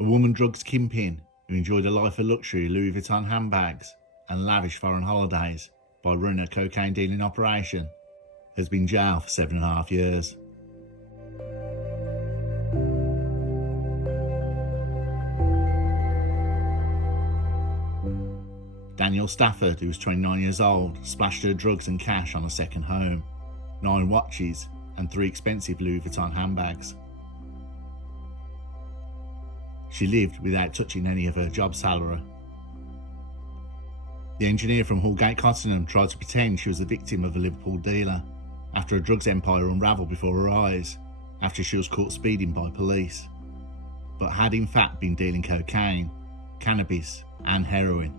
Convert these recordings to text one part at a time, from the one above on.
A woman drugs kingpin who enjoyed a life of luxury Louis Vuitton handbags and lavish foreign holidays by running a cocaine dealing operation has been jailed for 7.5 years. Danielle Stafford, who was 29 years old, splashed her drugs and cash on a second home, 9 watches and 3 expensive Louis Vuitton handbags. She lived without touching any of her job salary. The engineer from Hallgate, Cottenham tried to pretend she was the victim of a Liverpool dealer after a drugs empire unravelled before her eyes after she was caught speeding by police, but had in fact been dealing cocaine, cannabis and heroin.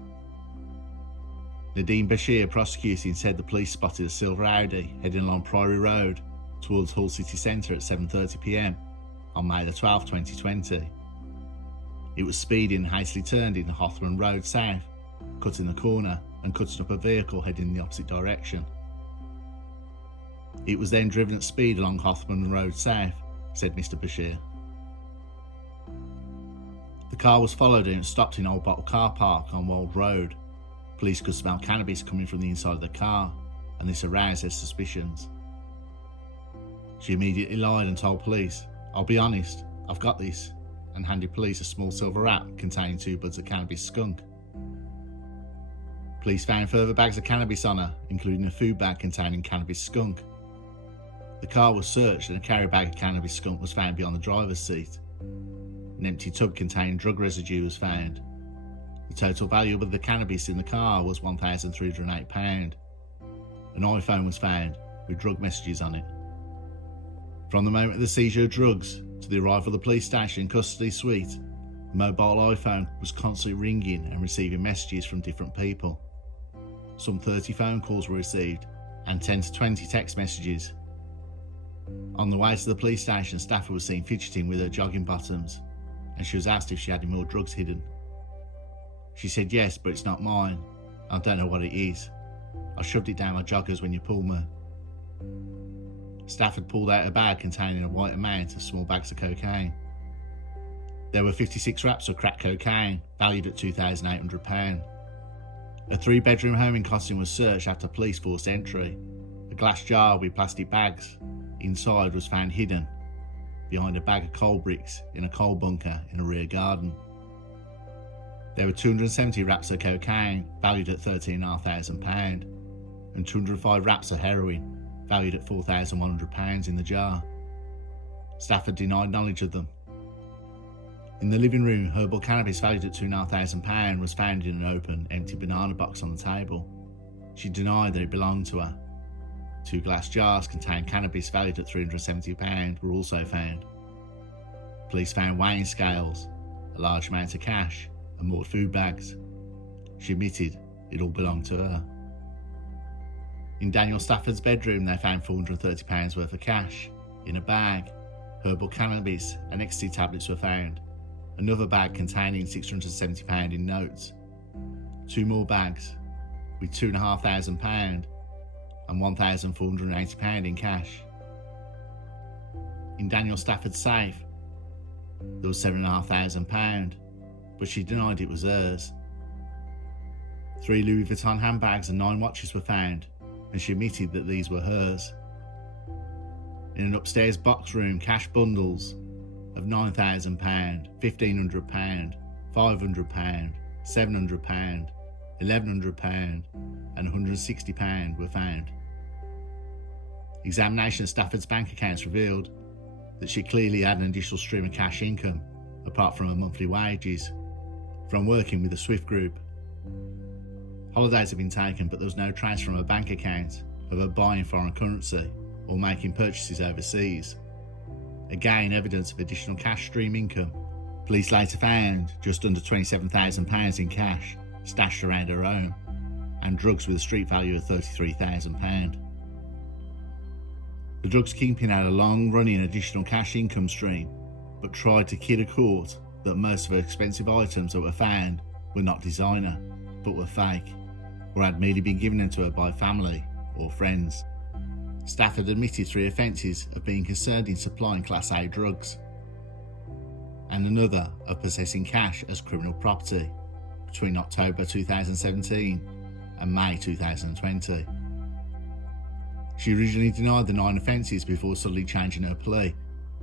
Nadine Bashir prosecuting said the police spotted a silver Audi heading along Priory Road towards Hull city centre at 7:30 p.m. on May 12, 2020. It was speeding and hastily turned into Hothman Road South, cutting the corner and cutting up a vehicle heading in the opposite direction. It was then driven at speed along Hothman Road South, said Mr Bashir. The car was followed and stopped in Old Bottle Car Park on Wold Road. Police could smell cannabis coming from the inside of the car, and this aroused their suspicions. She immediately lied and told police, "I'll be honest, I've got this," and handed police a small silver wrap containing 2 buds of cannabis skunk. Police found further bags of cannabis on her, including a food bag containing cannabis skunk. The car was searched and a carry bag of cannabis skunk was found beyond the driver's seat. An empty tub containing drug residue was found. The total value of the cannabis in the car was £1,308. An iPhone was found with drug messages on it. From the moment of the seizure of drugs to the arrival of the police station custody suite, the mobile iPhone was constantly ringing and receiving messages from different people. Some 30 phone calls were received and 10 to 20 text messages. On the way to the police station, Stafford was seen fidgeting with her jogging bottoms, and she was asked if she had any more drugs hidden. She said, "Yes, but it's not mine. I don't know what it is. I shoved it down my joggers when you pulled me." Stafford pulled out a bag containing a white amount of small bags of cocaine. There were 56 wraps of crack cocaine, valued at £2,800. A 3-bedroom home in Cottingham was searched after police forced entry. A glass jar with plastic bags inside was found hidden behind a bag of coal bricks in a coal bunker in a rear garden. There were 270 wraps of cocaine, valued at £13,500, and 205 wraps of heroin, valued at £4,100 in the jar. Stafford denied knowledge of them. In the living room, herbal cannabis valued at £2,500 was found in an open, empty banana box on the table. She denied that it belonged to her. 2 glass jars containing cannabis valued at £370 were also found. Police found weighing scales, a large amount of cash, and more food bags. She admitted it all belonged to her. In Danielle Stafford's bedroom, they found £430 worth of cash. In a bag, herbal cannabis and ecstasy tablets were found. Another bag containing £670 in notes. 2 more bags with £2,500 and £1,480 in cash. In Danielle Stafford's safe, there was £7,500, but she denied it was hers. 3 Louis Vuitton handbags and 9 watches were found, and she admitted that these were hers. In an upstairs box room, cash bundles of £9,000, £1,500, £500, £700, £1,100 and £160 were found. Examination of Stafford's bank accounts revealed that she clearly had an additional stream of cash income, apart from her monthly wages, from working with the Swift Group. Holidays had been taken, but there was no trace from her bank account of her buying foreign currency or making purchases overseas. Again, evidence of additional cash stream income. Police later found just under £27,000 in cash stashed around her home, and drugs with a street value of £33,000. The drugs kingpin had a long-running additional cash income stream, but tried to kid a court that most of her expensive items that were found were not designer, but were fake, or had merely been given to her by family or friends. Stafford admitted 3 offences of being concerned in supplying Class A drugs. and another of possessing cash as criminal property between October 2017 and May 2020. She originally denied the 9 offences before suddenly changing her plea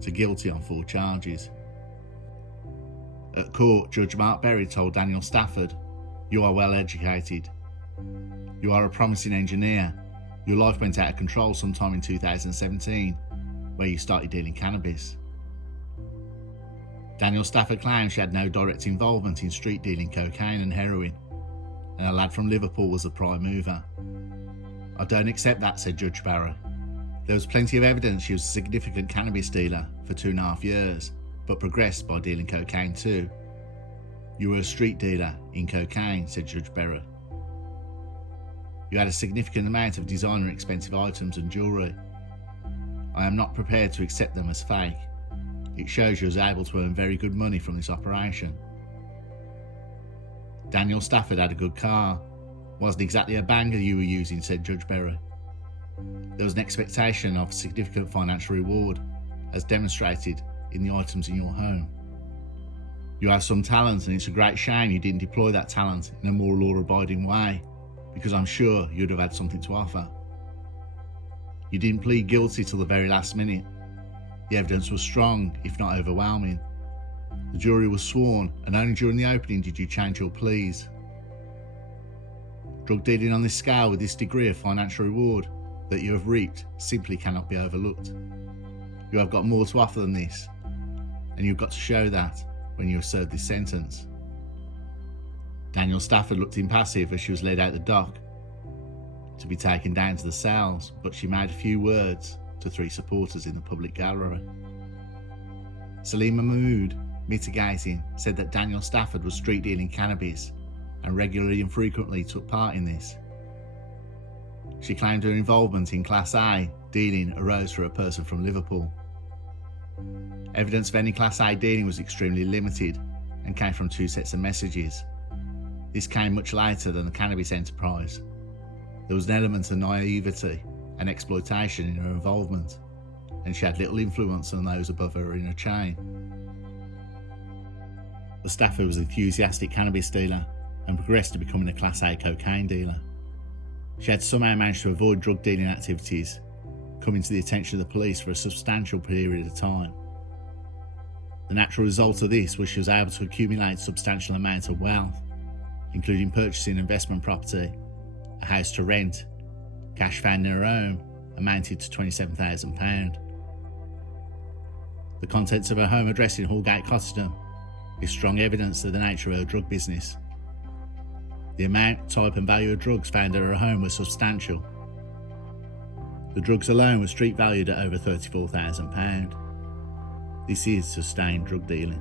to guilty on 4 charges. At court, Judge Mark Berry told Daniel Stafford, "You are well educated. You are a promising engineer. Your life went out of control sometime in 2017, where you started dealing cannabis." Daniel Stafford claimed she had no direct involvement in street dealing cocaine and heroin, and a lad from Liverpool was the prime mover. "I don't accept that," said Judge Barrow. "There was plenty of evidence she was a significant cannabis dealer for 2.5 years, but progressed by dealing cocaine too. You were a street dealer in cocaine," said Judge Barrow. "You had a significant amount of designer expensive items and jewellery. I am not prepared to accept them as fake. It shows you was able to earn very good money from this operation." "Daniel Stafford had a good car. Wasn't exactly a banger you were using," said Judge Berry. "There was an expectation of significant financial reward, as demonstrated in the items in your home. You have some talent, and it's a great shame you didn't deploy that talent in a more law-abiding way, because I'm sure you'd have had something to offer. You didn't plead guilty till the very last minute. The evidence was strong, if not overwhelming. The jury was sworn, and only during the opening did you change your pleas. Drug dealing on this scale with this degree of financial reward that you have reaped simply cannot be overlooked. You have got more to offer than this, and you've got to show that when you have served this sentence." Daniel Stafford looked impassive as she was led out the dock to be taken down to the cells, but she made a few words to 3 supporters in the public gallery. Salima Mahmood, mitigating, said that Daniel Stafford was street dealing cannabis and regularly and frequently took part in this. She claimed her involvement in Class A dealing arose for a person from Liverpool. Evidence of any Class A dealing was extremely limited and came from 2 sets of messages. This came much later than the cannabis enterprise. There was an element of naivety and exploitation in her involvement, and she had little influence on those above her in her chain. The Stafford was an enthusiastic cannabis dealer and progressed to becoming a Class A cocaine dealer. She had somehow managed to avoid drug dealing activities coming to the attention of the police for a substantial period of time. The natural result of this was she was able to accumulate substantial amounts of wealth, including purchasing investment property, a house to rent. Cash found in her home amounted to £27,000. The contents of her home address in Hallgate, Cotterdam is strong evidence of the nature of her drug business. The amount, type and value of drugs found at her home were substantial. The drugs alone were street valued at over £34,000. This is sustained drug dealing.